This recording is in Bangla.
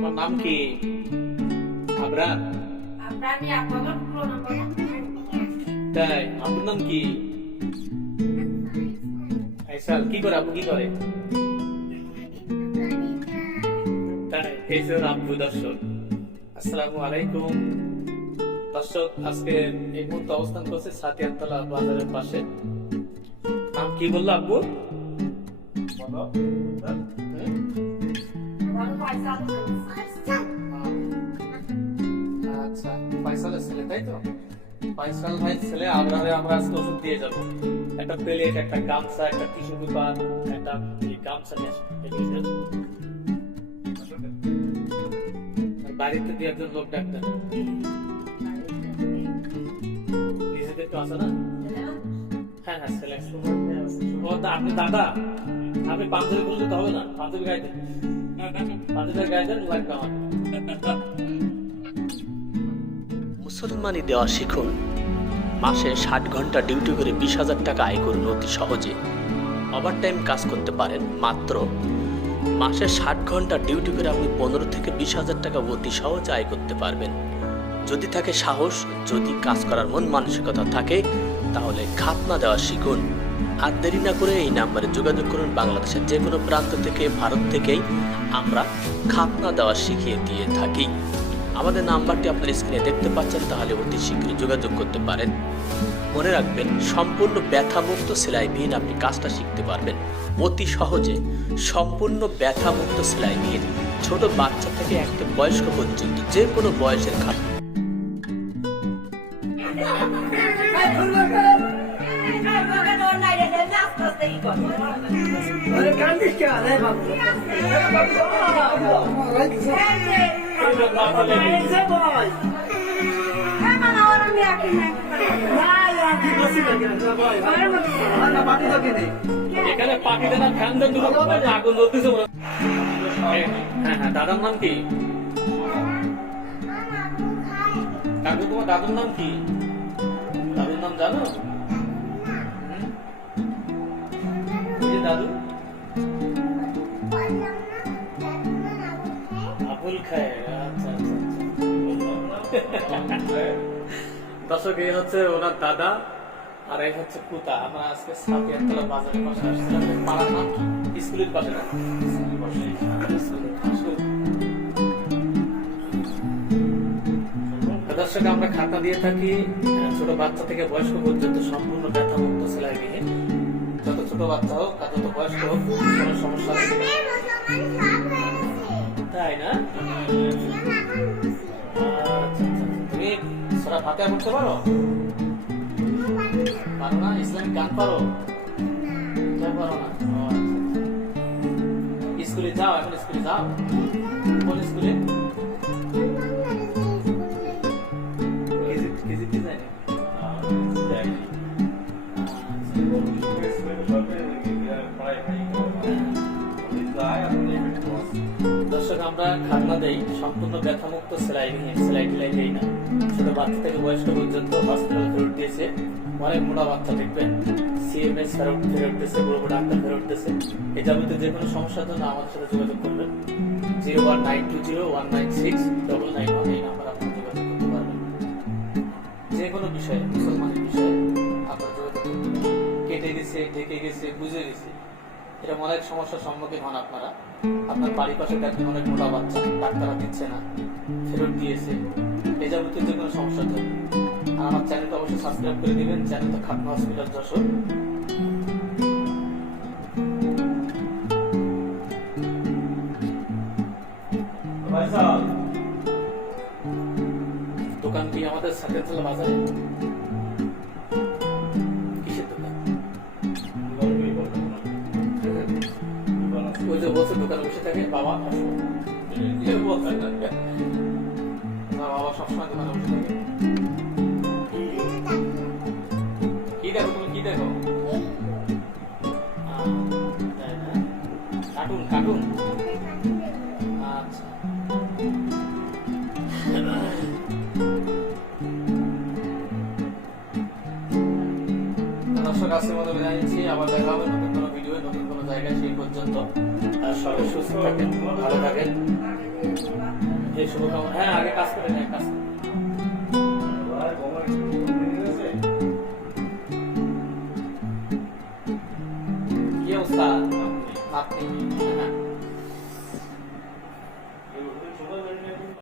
তোমার নাম কি? namanya? তাই আপনার নাম কি? আইসাল কি করে আপু কি করে? তাই এই যে আব্বু দর্শক আসসালামু আলাইকুম। দর্শক আজকে এই মুহূর্তে অবস্থান করছে সাতিয়ারতলা বাজারের পাশে। নাম কি বলল আব্বু বলো. আচ্ছা আমরা আজকে ওষুধ দিয়ে যাব। একটা প্লেট একটা গামছা, একটা টিস্যু পেপার গামছা বাড়িতে একজন লোক ডাক্তার নিজেদের তো আছে না? হ্যাঁ হ্যাঁ ছেলে। আপনি দাদা? আপনি পাঞ্জাবি বললে তো হবে না, পাঞ্জাবি গায়ে মুসলমানি দেওয়া শিখুন। মাসে ষাট ঘণ্টা ডিউটি করে বিশ হাজার টাকা আয় করুন অতি সহজে। ওভারটাইম কাজ করতে পারেন মাত্র। মাসে ষাট ঘণ্টা ডিউটি করে আপনি পনেরো থেকে বিশ হাজার টাকা অতি সহজে আয় করতে পারবেন। যদি থাকে সাহস, যদি কাজ করার মন মানসিকতা থাকে, তাহলে খাতনা দেওয়া শিখুন। আর দেরি না করে এই নাম্বারে যোগাযোগ করুন বাংলাদেশের যে কোনো প্রান্ত থেকে, ভারত থেকেই। আমরা খাতনা দেওয়া শিখিয়ে দিয়ে থাকি। আমাদের নাম্বারটি আপনার স্ক্রিনে দেখতে পাচ্ছেন, তাহলে অতি শীঘ্রই যোগাযোগ করতে পারেন। মনে রাখবেন, সম্পূর্ণ ব্যথামুক্ত সেলাই সেলাইবিহীন আপনি কাজটা শিখতে পারবেন। অতি সহজে সম্পূর্ণ ব্যথামুক্ত সেলাই সেলাইবিহীন ছোট বাচ্চা থেকে একটা বয়স্ক পর্যন্ত যে কোনো বয়সের খাত এখানে পাখি দেনা ফ্যান দেন দুটো আগুন হ্যাঁ। হ্যাঁ দাদার নাম কি? কাকু তোমার দাদুর নাম কি? দাদুর নাম জানো? দাদু? আবুল আচ্ছা আচ্ছা, আচ্ছা। দর্শক এই হচ্ছে ওনার দাদা আর এই হচ্ছে পুতা। আমরা আজকে সাতিয়াতলা পাশে? স্কুলের পাশে দর্শক আমরা খাতা দিয়ে থাকি ছোট বাচ্চা থেকে বয়স্ক পর্যন্ত সম্পূর্ণ ব্যথা মুক্ত সেলাই যত ছোট বাচ্চা হোক আর যত বয়স্ক হোক কোনো সমস্যা নেই। তাই না। তুমি সারা ফাতে পড়তে পারো? পারো না? ইসলামিক গান পারো? পারো না। আচ্ছা। স্কুলে যাও এখন স্কুলে যাও। দর্শক আমরা খাতনা দেই, সম্পূর্ণ ব্যথামুক্ত সেলাই নিয়ে, সেলাই টেলাই দেই না। ছোট বাচ্চা থেকে বয়স্ক পর্যন্ত হসপিটাল ফেরত দিয়েছে। অনেক মোটা বাচ্চা, দেখবেন? সিএমএস ফেরত ফেরত দিয়েছে বড় বড় ডাক্তার ফেরত দিয়েছে এই যাবতীয় যে কোনো সমস্যার জন্য আমাদের সাথে যোগাযোগ করবেন। Zero one nine two zero one nine six double nine one এই নাম্বার আপনারা যোগাযোগ করতে পারবেন। যে কোনো বিষয়ে, মুসলমানের বিষয়ে আপনারা যোগাযোগ করতে পারবেন। কেটে গেছে, ঢেকে গেছে, বুঝে গেছে। এরকম অনেক সমস্যার সম্মুখীন হন আপনারা। আপনার বাড়ির পাশে দেখবেন অনেক মোটা বাচ্চা ডাক্তাররা দিচ্ছে না, ফেরত দিয়েছে। এই যাবতীয় যে কোনো সমস্যা জন্য। আর আমার চ্যানেলটা অবশ্যই সাবস্ক্রাইব করে দিবেন, চ্যানেলটা খাতনা হসপিটাল যশোর। দোকানটি আমাদের সাকেতলা বাজারে? ওই যে বলছে, দোকানে বসে থাকে, বাবা। বাবা সবসময় দোকানে বসে থাকে। কি দেখো তুমি, কি দেখো? Cartoon cartoon. আচ্ছা। দর্শক আজকের মতো নিচ্ছি আবার দেখা হবে নতুন কোনো ভিডিও নতুন কোনো জায়গায় সেই পর্যন্ত। সবাই সুস্থ থাকেন ভালো থাকেন। এই শুভকামনা। হ্যাঁ আগে কাজ করেন এক কাজ করে। কি অবস্থা? আপনি হ্যাঁ